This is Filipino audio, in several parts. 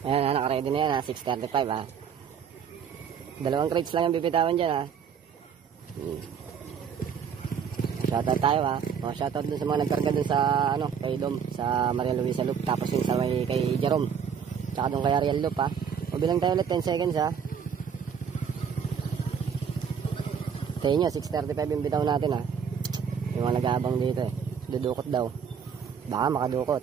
Ayan, naka-ready na yan, 635 ha. Dalawang crates lang yung bibitawan dyan ha. Shoutout tayo ha. O, shoutout dun sa mga nagkarga dun sa kay Dom, sa Maria Luisa Loop, tapos yun sa kay Jerome, tsaka dun kay Ariel Loop ha. O, bilang tayo ulit 10 seconds ha. Tayo nyo, 635 yung bitaw natin ha. Yung mga nag-aabang dito eh, dudukot daw, baka makadukot.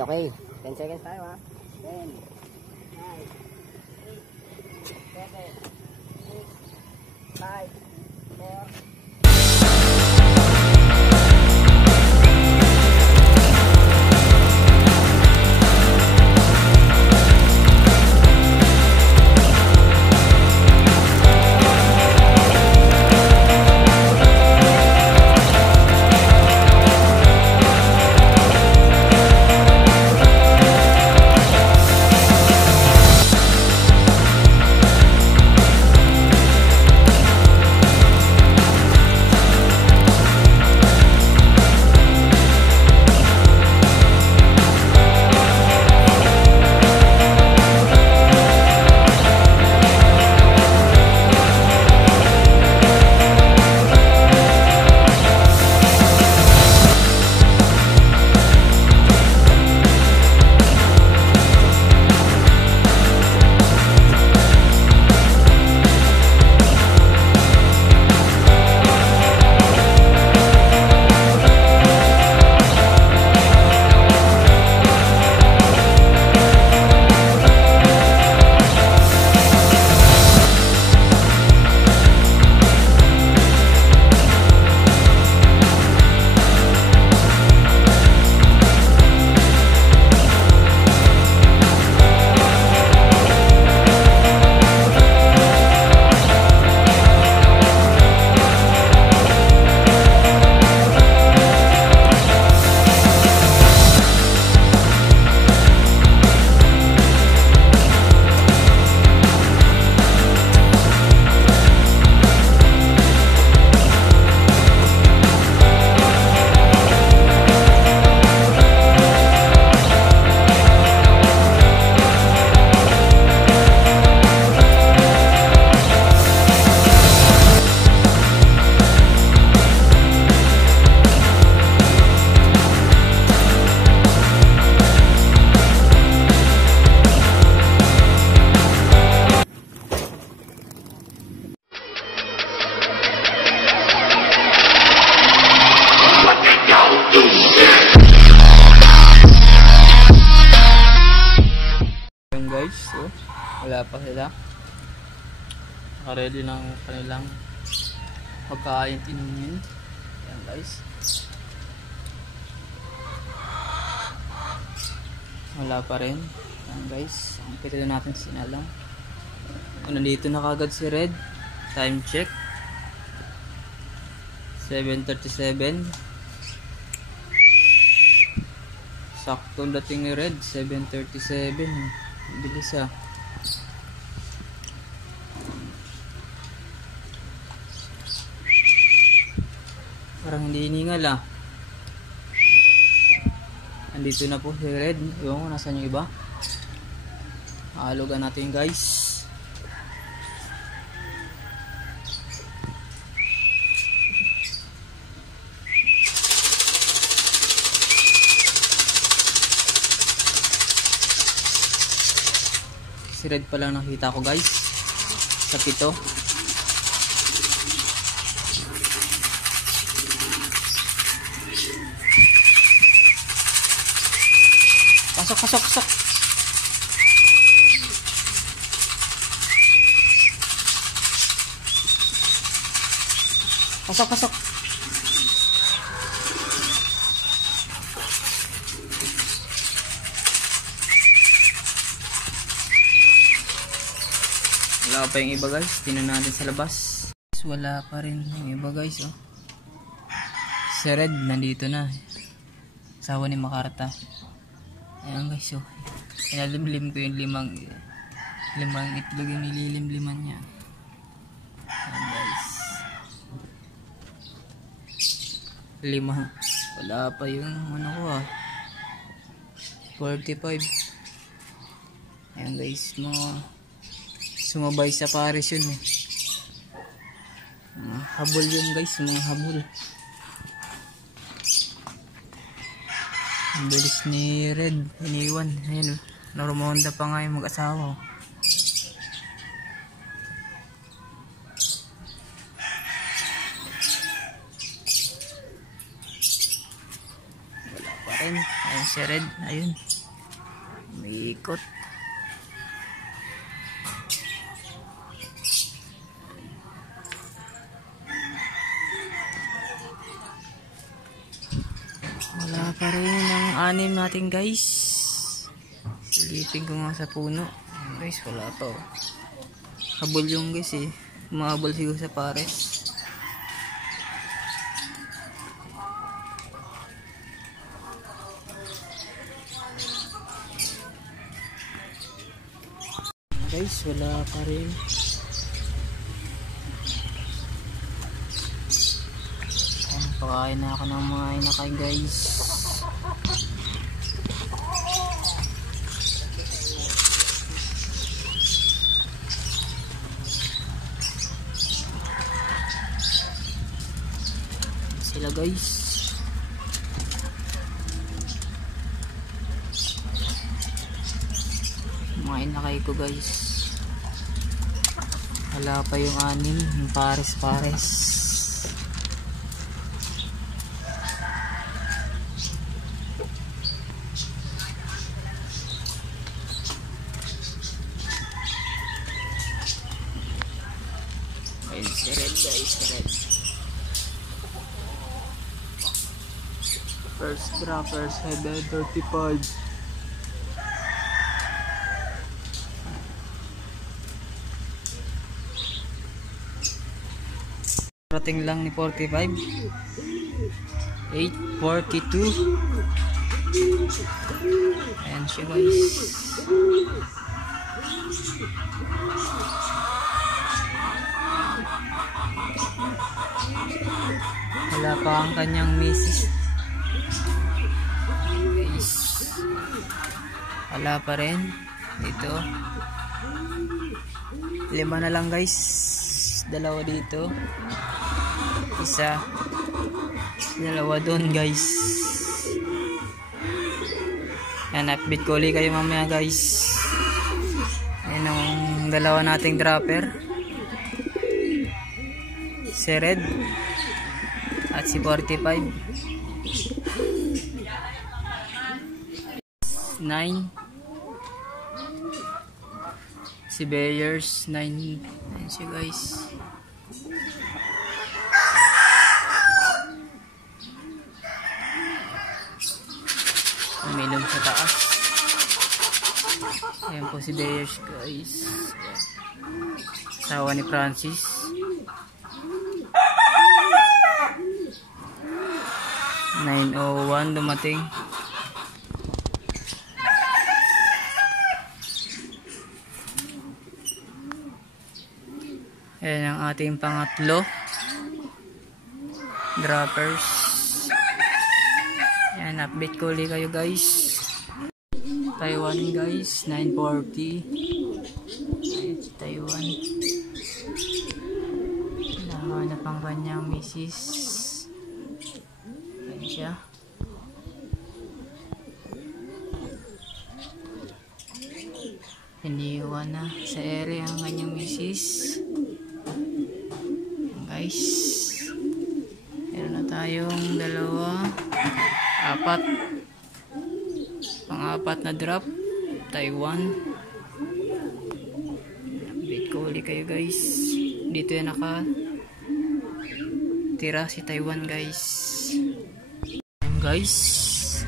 Okay, 10 seconds tayo ha. 10, 9, 8, 7, 6, 5, 4. Guys, so wala pa sila, naka-ready lang kanilang pagkain inumin. Ayan guys, wala pa rin. Ayan guys, ang pito na natin sinalang. Nandito na kagad si Red. Time check 7:37. sakto dating ni Red, 7:37. Bilis ah. Parang hindi hiningal ah. Andito na po si Red. Yung nasaan yung iba? Halogan natin guys. Si Red pa lang nakita ko guys sa pito. Pasok, pasok, pasok. Pasok, pasok. Wala pa yung iba guys. Tingnan natin sa labas. Wala pa rin yung iba guys oh. Si Red nandito na. Asawa ni Makarta. Ayan guys oh. Inalimlim ko yung limang itlog yung nililimliman niya. Ayan guys. 5. Wala pa yung ano ko 45. Ayan guys, mga sumabay sa pares yun eh. Habol yun guys, mga habol. Ang bilis ni Red, iniwan. Ayan, narumonda pa nga yung mag-asawa. Wala pa rin. Ayan si Red, ayun. May ikot. Wala pa rin ang 6 natin guys. Silipin ko nga sa puno. Guys, wala pa oh. Habol yung guys eh. Umahabol siguro sa pares. Guys, wala pa rin. Pakain na ako ng mga inakay guys. Sila guys. Mga inakay ko guys. Wala pa yung 6, yung pares-pares. Si Red guys, Red. First droppers, headed 35. Rating lang ni 45. 842. Ayan siya guys. Wala pa ang kanyang misis. Guys. Wala pa rin. Dito. 5 na lang guys. 2 dito. 1. 2 doon guys. Yan, upbeat ko ulit kayo mamaya guys. Ayan ang 2 nating dropper. Si Red at si 45. 9 si Bears 9. Ayan siya guys. Uminom sa taas. Ayan po si Bears guys. Asawa ni Francis. (9:01) dumating. Ayan ang ating pangatlo droppers. Ayan, update ko ulit kayo guys. Taiwan guys, 9:40. Ayan si Taiwan. Nahanap ang kanyang misis. Ayan siya. Iniwan na sa area ang kanyang misis. Guys, meron na tayong 2, 4, pang-4 na drop. Taiwan. Update ko ulit kayo guys. Dito yan nakatira si Taiwan guys. Ayan guys,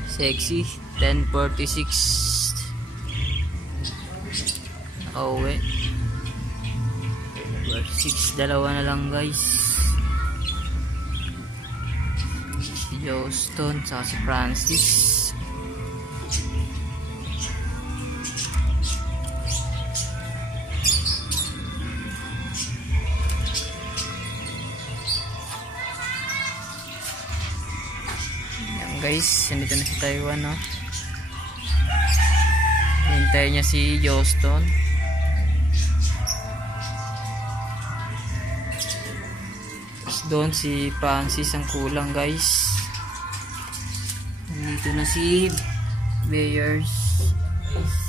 sexy 10:46. Nakauwi. 6, 2 na lang guys. Si Johnston saka si Francis. Guys, nandito na si Taiwan, no? Hintay niya si Joston. Tapos doon si Francis ang kulang, guys. Nandito na si Bears. Guys.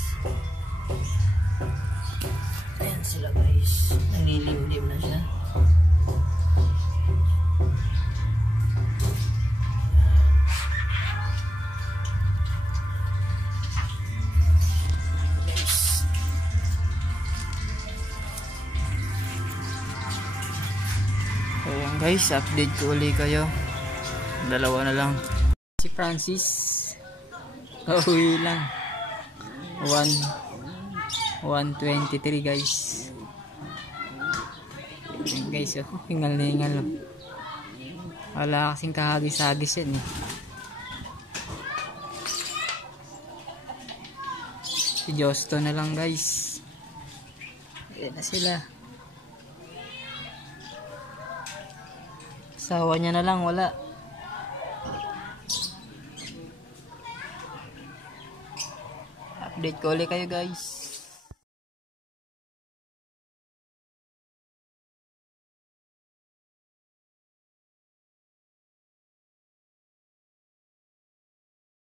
Ayan sila, guys. Nanilimlim na siya. Ayan guys, update ko ulit kayo. Dalawa na lang. Si Francis pauwi lang. 1:23 guys. Ayan guys, oh, hingal na hingal. Wala kasing kahagis-hagis yan eh. Si Joston na lang guys. Ayan na sila. Asawa niya na lang, wala. Update ko ulit kayo guys.